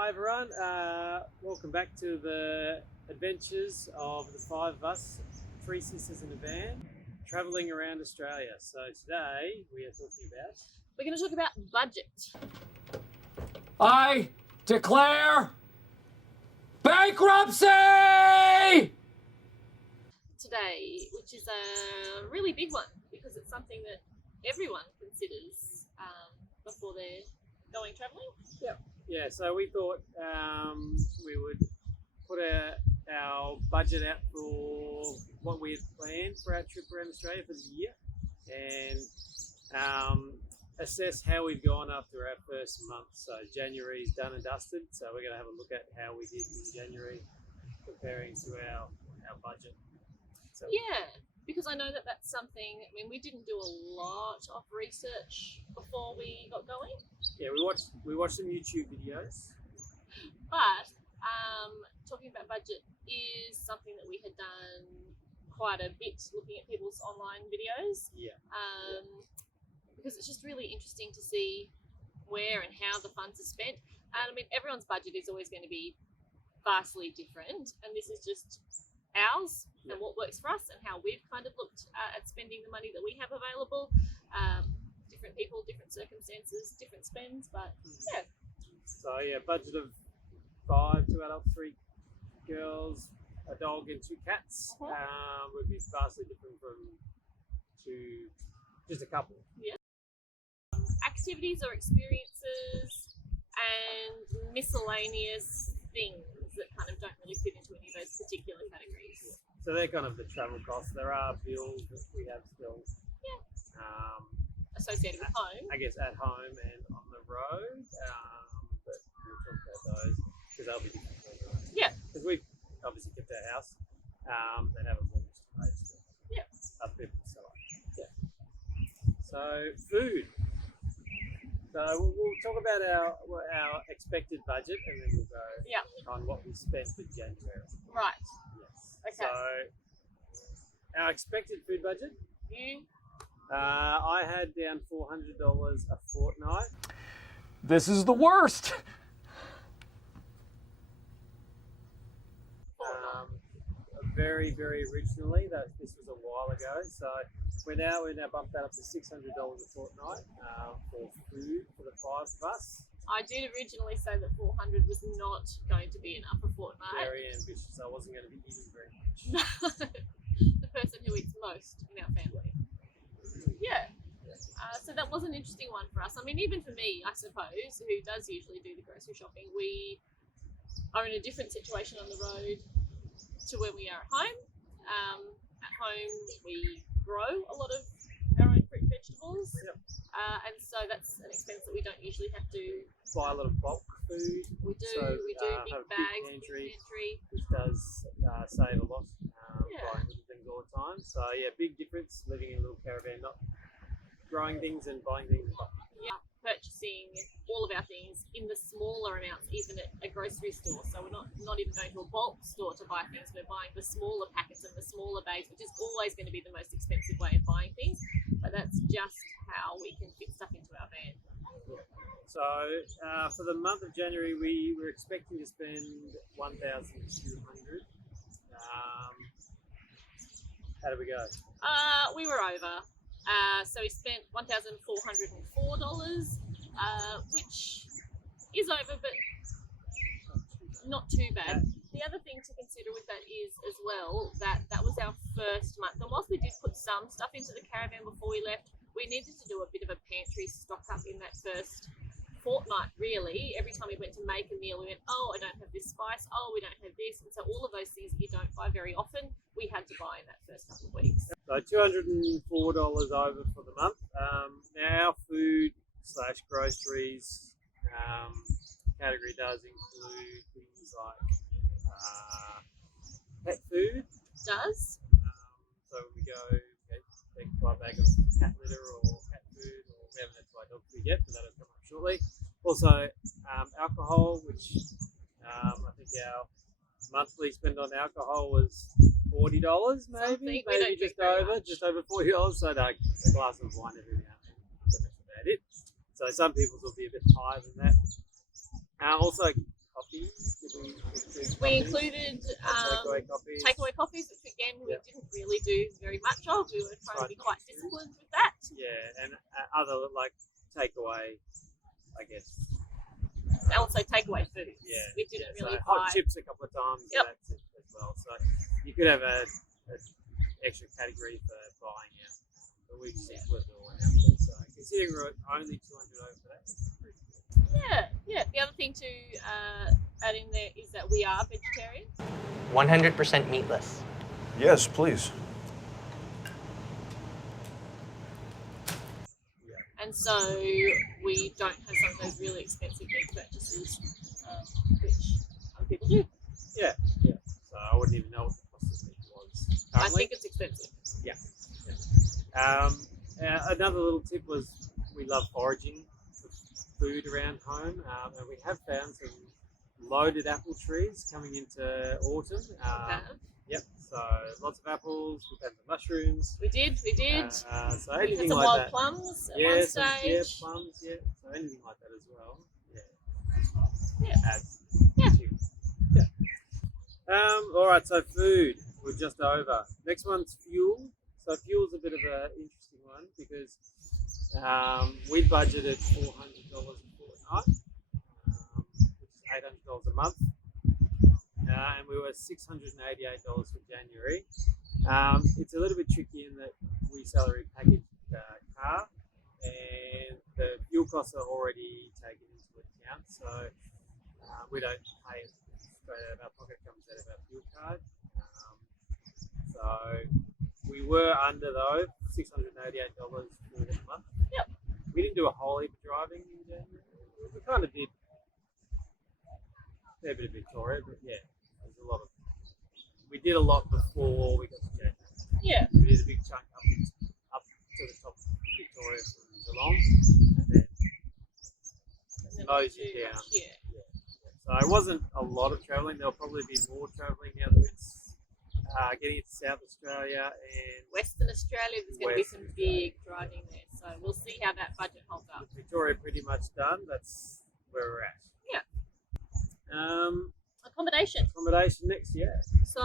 Hi everyone, welcome back to the adventures of the five of us, three sisters in a van, travelling around Australia. So today we are talking about... We're going to talk about budget. I declare bankruptcy! Today, which is a really big one because it's something that everyone considers before they're going travelling. Yeah, so we thought we would put our budget out for what we had planned for our trip around Australia for the year and assess how we've gone after our first month. So January's done and dusted, so we're going to have a look at how we did in January comparing to our budget. So, Yeah, because I know that that's something, I mean, we didn't do a lot of research before we got going, yeah, we watched some YouTube videos. but talking about budget is something that we had done quite a bit, looking at people's online videos. Yeah. Because it's just really interesting to see where and how the funds are spent. And I mean, everyone's budget is always going to be vastly different, and this is just ours and what works for us and how we've kind of looked at spending the money that we have available. Different people, different circumstances, different spends, but yeah. So yeah, budget of 5, 2 adults, 3 girls, a dog and 2 cats. Would be vastly different from just a couple. Yeah. Activities or experiences and miscellaneous things that kind of don't really fit into any of those particular categories. So they're kind of the travel costs. There are bills that we have still. Associated with home. I guess at home and on the road, but we'll talk about those because they'll be different. Yeah. Because we obviously kept our house. They have a mortgage to pay still. Yeah. Other people sell it. Yeah. So food. So we'll talk about our expected budget and then we'll go on what we spent for January. Right. Yes. Okay. So our expected food budget. You? I had down $400 a fortnight. This is the worst. Very, very originally, this was a while ago, so we're now bumped that up to $600 a fortnight for food for the 5 of us. I did originally say that 400 was not going to be enough a fortnight. Very ambitious. I wasn't going to be eating very much. The person who eats most in our family. Yeah. So that was an interesting one for us. I mean, even for me, I suppose, who does usually do the grocery shopping, we are in a different situation on the road to when we are at home. At home, we grow a lot of our own fruit and vegetables, and so that's an expense that we don't usually have to buy a lot of bulk food. We do big have a bags, big pantry, which does save a lot. Buying little things all the time. So yeah, big difference living in a little caravan, not growing things and buying things in bulk. Yeah, purchasing all of our things in the smaller amounts, even at a grocery store. So we're not even going to a bulk store to buy things. We're buying the smaller packets and the smaller bags, which is always going to be the most expensive way of buying things. But that's just how we can fit stuff into our van. So for the month of January, we were expecting to spend $1,200. How did we go? We were over. So we spent $1,404, which is over, but not too bad. The other thing to consider with that is as well that was our first month. And whilst we did put some stuff into the caravan before we left, we needed to do a bit of a pantry stock up in that first fortnight, really. Every time we went to make a meal, we went, oh, I don't have this spice, oh, we don't have this. And so all of those things that you don't buy very often, we had to buy in that first couple of weeks. So $204 over for the month. Now our food / groceries category does include things like pet food. Does? So when we go, they can buy a bag of cat litter or cat food, or we haven't had to buy dog food yet, but that'll come up shortly. Also alcohol, which I think our monthly spend on alcohol was $40 maybe just over $40. So like a glass of wine every now and then. That's about it. So some people's will be a bit higher than that. Also coffee. We included takeaway coffees, which again we didn't really do very much of. We were trying to be quite disciplined with that. Yeah, and other like takeaway, I guess. Also takeaway food. Yeah, we didn't really so buy. hot chips a couple of times. Yep. That's it as well. So you could have a extra category for buying out, but we just split it all out. So considering we're only 200 over for that. Yeah. The other thing to add in there is that we are vegetarian. 100% meatless. Yes, please. And so we don't have some of those really expensive meat purchases, which other people do. Yeah. So I wouldn't even know what the cost of meat was. I think it's expensive. Yeah. Another little tip was we love foraging for food around home, and we have found some loaded apple trees coming into autumn. Yep. So lots of apples. We found the mushrooms. We did. So We had anything some like wild that. plums at Yeah, one some, stage. plums. Yeah. So anything like that as well. Yeah. Adds. Yeah. All right. So food. We're just over. Next one's fuel. So fuel's a bit of an interesting one because we budgeted $400 a fortnight, which is $800 a month. And we were $688 for January. It's a little bit tricky in that we salary package car, and the fuel costs are already taken into account. So we don't pay it straight out of our pocket; it comes out of our fuel card. So we were under though $688 for the month. Yep. We didn't do a whole heap of driving in January. We kind of did a fair bit of Victoria, but yeah. We did a lot before we got to January. Yeah. We did a big chunk up to the top of Victoria from Geelong, and then mosey down. Yeah. So it wasn't a lot of travelling. There'll probably be more travelling now that it's getting into South Australia and Western Australia. There's going to be some big driving there, so we'll see how that budget holds up. with Victoria pretty much done. That's where we're at. Yeah. Accommodation next year. So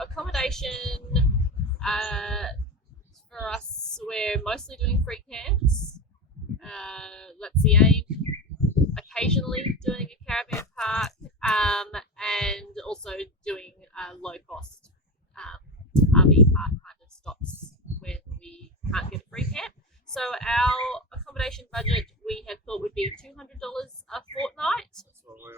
accommodation for us, we're mostly doing free camps. That's the aim. Occasionally doing a caravan park, and also doing low cost RV park kind of stops when we can't get a free camp. So our accommodation budget we had thought would be $200 a fortnight. That's what we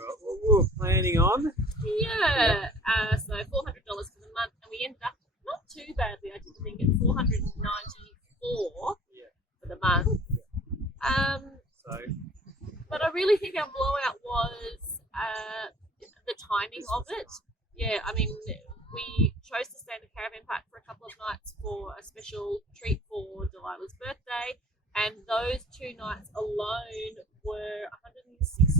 were planning on. Yeah. So $400 for the month, and we ended up not too badly. I did think at $494 for the month. But I really think our blowout was the timing of it. Yeah, I mean, we chose to stay in the caravan park for a couple of nights for a special treat for Delilah's birthday, and those 2 nights alone were $174.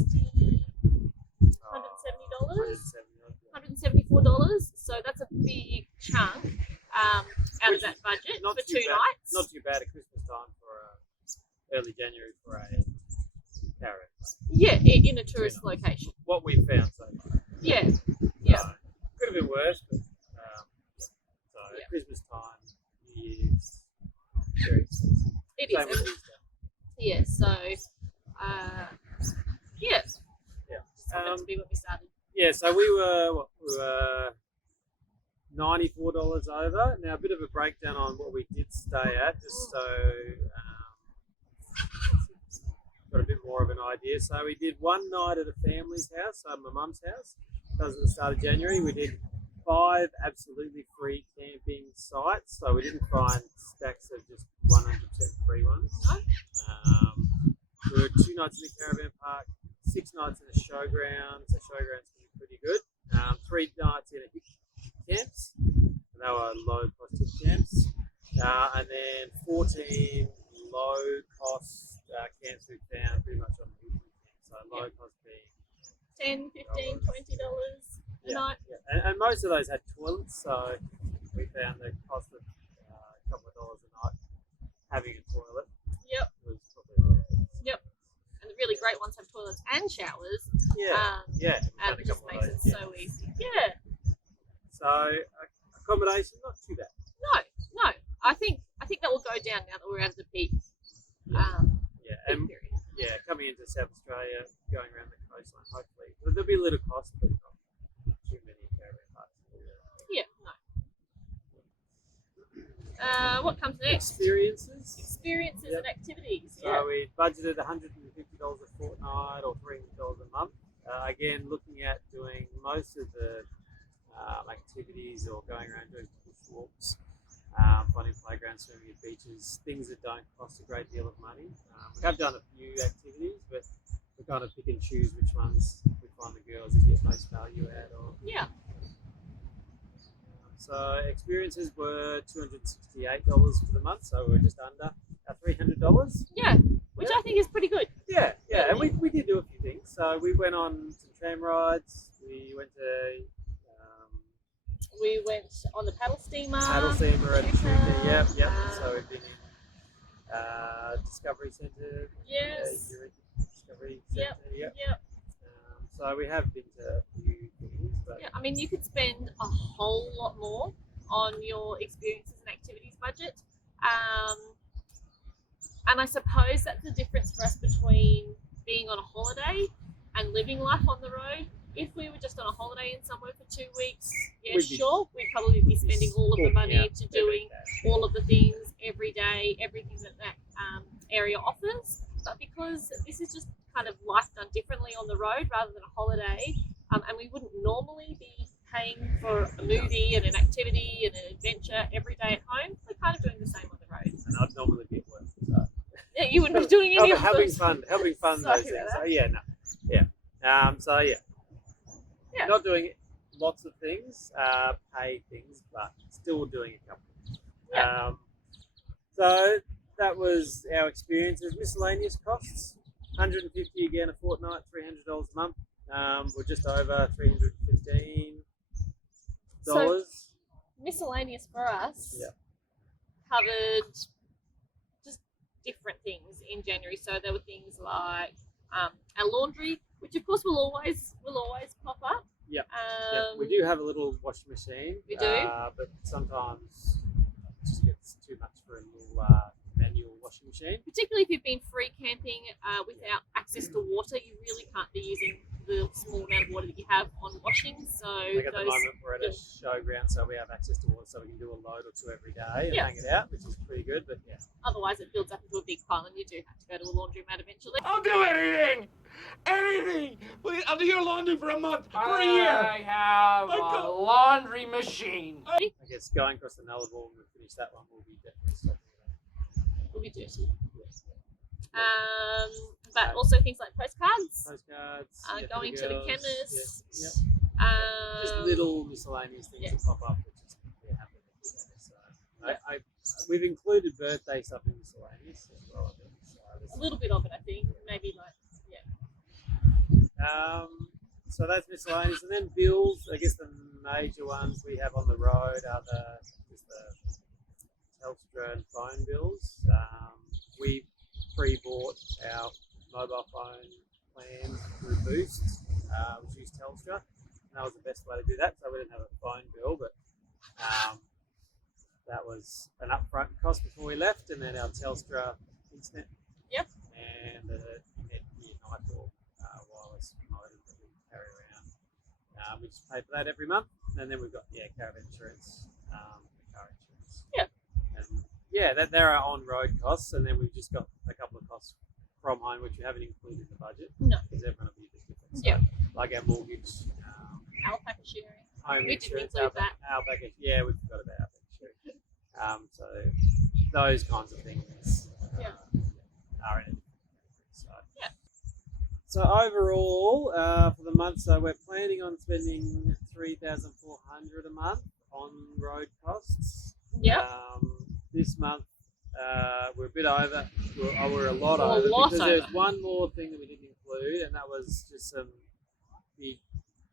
So that's a big chunk out of that budget for 2 nights. Not too bad at Christmas time for early January for a caravan. Yeah, in a tourist location. What we found so far. Yeah. Could have been worse, but Christmas time is very expensive. It Same with is. Easter. Yeah, so Yeah. just happened to be when we started. Yeah, so we were $94 over. Now a bit of a breakdown on what we did stay at, just so got a bit more of an idea. So we did one night at a family's house, so my mum's house. That was at the start of January. We did 5 absolutely free camping sites, so we didn't find stacks of just 100% free ones. No. We were 2 nights in a caravan park, 6 nights in a showground. So showgrounds can be pretty good. 3 nights in a hick camps, and they were low cost hick camps, and then 14 low cost camps we found pretty much on the hick camps. So low cost being $10, $15, $20 a night. Yeah. And most of those had toilets, so we found the cost of a couple of dollars a night having a toilet Yep. was probably Yep. And the really great ones have toilets and showers. Yeah, yeah. And Done a it just couple of makes it those, so easy. Yeah. So accommodation, not too bad. No. I think that will go down now that we're out of the peak. Yeah, Peak and period. coming into South Australia, going around the coastline, hopefully there'll be a little cost, but not too many caravan parks. Yeah, no. What comes next? Experiences. Experiences Yep. and activities. So Yeah. we budgeted $150 a fortnight or $300 a month. Again, looking at doing most of the activities or going around doing bush walks, finding playgrounds, swimming at beaches, things that don't cost a great deal of money. We have done a few activities, but we kind of pick and choose which ones we find the girls that get most value out of. Yeah. So experiences were $268 for the month, so we're just under $300. Yeah. Which I think is pretty good. Yeah, and we did do a few things. So we went on some tram rides. We went to We went on the paddle steamer. paddle steamer at Chuka, Yep. So we've been in Discovery Centre. Yes. Discovery Centre. Yep. So we have been to a few things, but Yeah, I mean, you could spend a whole lot more on your experiences and activities budget. And I suppose that's the difference for us between being on a holiday and living life on the road. If we were just on a holiday in somewhere for 2 weeks, yeah, sure, we'd probably be spending all of the money to doing all of the things every day, everything that area offers. But because this is just kind of life done differently on the road rather than a holiday, and we wouldn't normally be paying for a movie and an activity and an adventure every day at home, we're kind of doing the same on the road. And I'd normally be at work. So. Yeah, you wouldn't be doing any of having those. fun Sorry those things. about So that. Yeah. Not doing lots of things, paid things, but still doing a couple. Yeah. So that was our experiences. Miscellaneous costs, $150 again a fortnight, $300 a month. We're just over $315. So miscellaneous for us covered just different things in January. So there were things like our laundry, which of course will always pop up. We do have a little washing machine. We do. But sometimes it just gets too much for a little manual washing machine. Particularly if you've been free camping without access to water, you really can't be using the small amount of water that you have on washing. So Like at the moment we're at a showground, so we have access to water, so we can do a load or two every day and hang it out, which is pretty good. But otherwise it builds up into a big pile, and you do have to go to a laundromat eventually. I'll do anything! Anything! Please, I'll do your laundry for a month, for a year! I have a laundry machine. I guess going across the Nullarbor when we finish that one, we'll be definitely stopping at Will be dirty. But also things like postcards, going to the chemist. Just little miscellaneous things that pop up that just happen every day. So we've included birthday stuff in miscellaneous as well, I think. So a little bit of it, I think. Maybe so that's miscellaneous, and then bills. I guess the major ones we have on the road are the Telstra and phone bills. We pre-bought our mobile phone plan through Boost, which used Telstra, and that was the best way to do that. So we didn't have a phone bill, but that was an upfront cost before we left, and then our Telstra internet. Yep. And the Netgear Nighthawk wireless modem that we carry around. We just pay for that every month, and then we've got caravan insurance, car insurance. Yeah. And there are on-road costs, and then we've just got a couple of costs from home which we haven't included in the budget. No. Because everyone will be a bit different. So, Yeah. Like our mortgage, alpaca shearing. home We didn't insurance, include that. alpaca. Yeah, we forgot about alpaca shearing. So those kinds of things are in it. So overall, for the month, so we're planning on spending $3,400 a month on road costs. Yep. This month, we're a bit over. We're a lot A over lot because over. there's one more thing that we didn't include, and that was just some big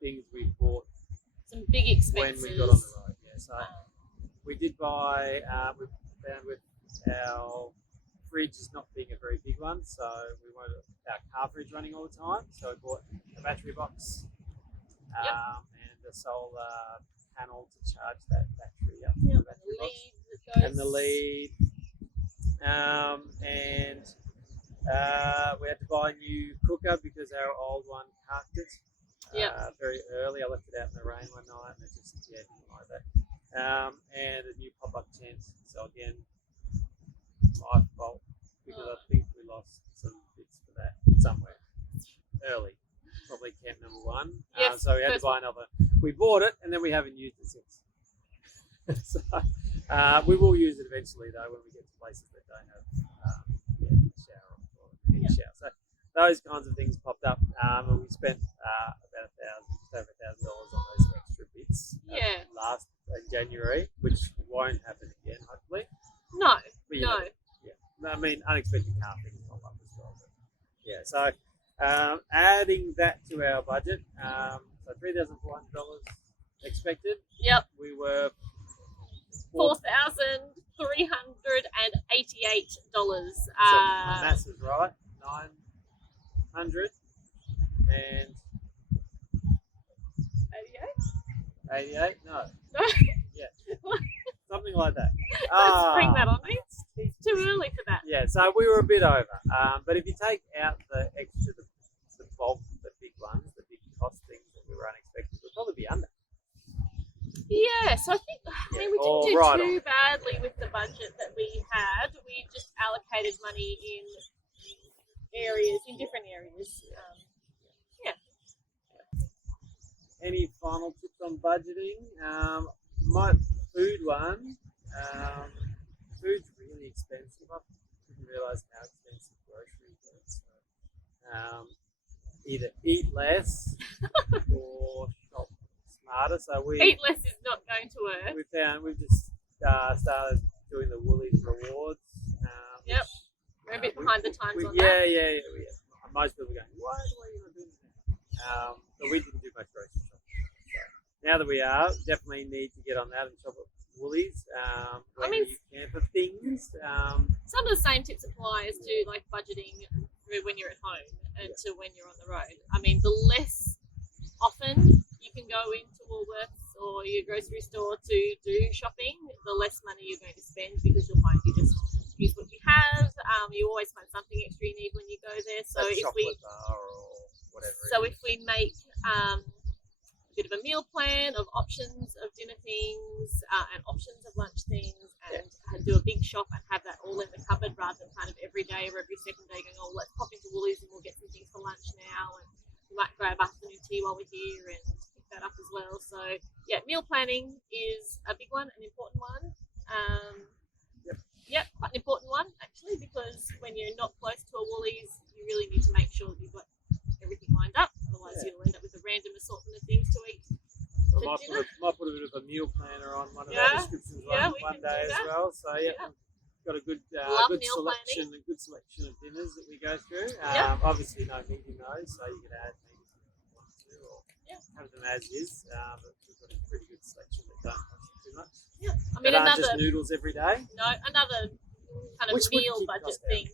things we bought Some big expenses. when we got on the road. Yeah, so we did buy. We found with our fridge is not being a very big one, so we wanted our car fridge running all the time. So we bought a battery box and a solar panel to charge that battery up. Yep. The battery box. Lead that goes. And the lead. And we had to buy a new cooker because our old one carked it very early. I left it out in the rain one night and it just didn't like that. And a new pop-up tent. So again, my fault because I think we lost some bits for that somewhere early. Probably camp number 1. Yes, so we had to buy another. We bought it and then we haven't used it since. So we will use it eventually though when we get to places that don't have a shower or any shower. So those kinds of things popped up and we spent about just over $1,000 on those extra bits last January, which won't happen again hopefully. No, But, no. I mean, unexpected car things pop up as well. But, so adding that to our budget, so $3,400 expected. Yep. We were $4,388. so my maths was right. 900 and 88. No. Yeah. Something like that. Let's bring that on me. It's too early for that. Yeah, so we were a bit over. But if you take out the extra, the bulk, the big ones, the big cost things that we were unexpected, we'll probably be under. Yeah, so I mean, we didn't do too badly with the budget that we had. We just allocated money in different areas. Any final tips on budgeting? My food one, food's really expensive. I didn't realise how expensive groceries were. So, either eat less or shop smarter. So Eat less is not going to work. We've just started doing the Woolies rewards. Yep. We're a bit behind the times on that. that. Yeah. Most people are going, why are you not doing that? But we didn't do much grocery shopping. So now that we are, definitely need to get on that and shop at Woolies. You can for things. Some of the same tips apply as to like budgeting when you're at home and to when you're on the road. I mean, the less often you can go into Woolworths or your grocery store to do shopping, the less money you're going to spend because you'll find you just use what you have. You always find something extra you need when you go there. So if we make a bit of a meal plan of options of dinner things and options of lunch things and do a big shop and have that all in the cupboard rather than kind of every day or every second day going, oh, let's pop into Woolies and we'll get some things for lunch now, and we might grab afternoon tea while we're here and pick that up as well. So yeah, meal planning is a big one, an important one. Quite an important one actually, because when you're not close to a Woolies, you really need to make sure that you've got everything lined up. Otherwise, you'll end up with a random assortment of things to eat. Might put a bit of a meal planner on one of our descriptions one day as well. So got a good selection of dinners that we go through. Obviously no meat in those, so you can add meat if you want to, or have them as is. But we've got a pretty good selection that don't cost too much. Yeah, I mean just noodles every day. No, another kind of meal budget thing.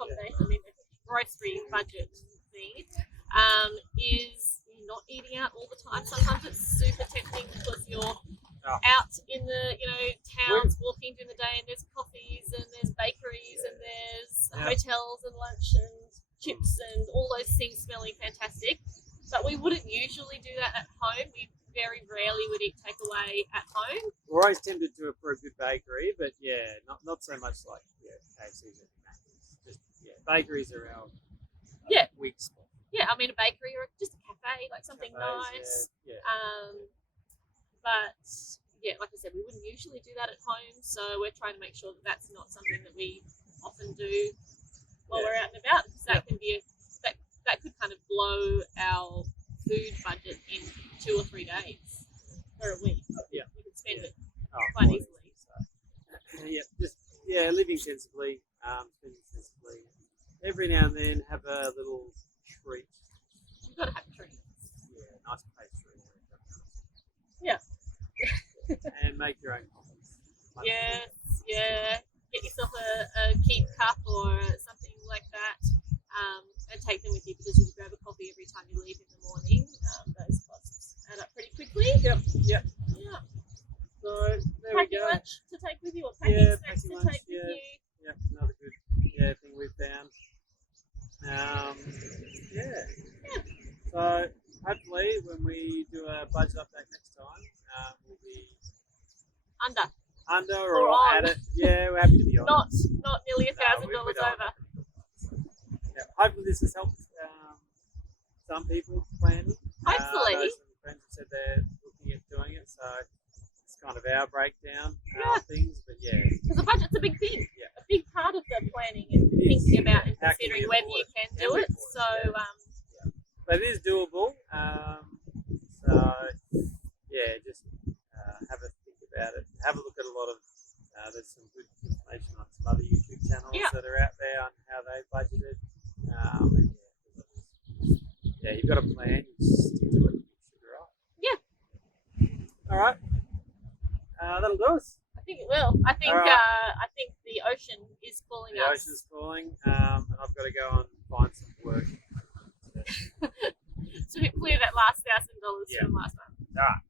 Combination. I mean, grocery budget thing is not eating out all the time. Sometimes it's super tempting because you're out in the towns walking during the day, and there's coffees and there's bakeries and there's hotels and lunch and chips and all those things smelling fantastic. But we wouldn't usually do that at home. We very rarely would eat takeaway at home. We're always tempted to for a good bakery, but not so much like KFC's and Macca's. Just bakeries are our weak spot. Yeah, I mean a bakery or just a cafe, like something nice. But like I said, we wouldn't usually do that at home, so we're trying to make sure that that's not something that we often do while we're out and about, because that can be that could kind of blow our food budget in 2 or 3 days or a week. You could spend it quite easily. So, living sensibly, spending sensibly. Every now and then have a little treat. You've got to have treats. Yeah, nice pastry. Yeah. And make your own coffees. Yes, get yourself a keep cup or something like that, and take them with you because you can grab a coffee every time you leave in the morning. Those costs add up pretty quickly. Yep. Yeah. So there we Packing go. lunch to take with you, or packing snacks packing to lunch, take with you. Yeah, another good thing we've found. So hopefully when we do a budget update next time, we'll be under or on. at it. Yeah, we're happy to be on. Not nearly $1,000 we don't over. Yeah, hopefully this has helped some people planning. Hopefully. I know some friends have said they're looking at doing it, so it's kind of our breakdown Yeah. of things. But yeah, Because the budget's a big thing. Yeah. A big part of the planning and It is. thinking about and How can considering we whether afford you it? can Can do we it. afford So, it? But it is doable. So yeah, just have a think about it. Have a look at a lot of. There's some good information on some other YouTube channels that are out there on how they budgeted. And yeah, you've got a plan. You just stick to it. You should be right. Yeah. All right. That'll do us. I think it will. I think All right. I think the ocean is calling The us. ocean's calling, and I've got to go and find some work. To clear that last $1,000 Yeah. from last month. All right.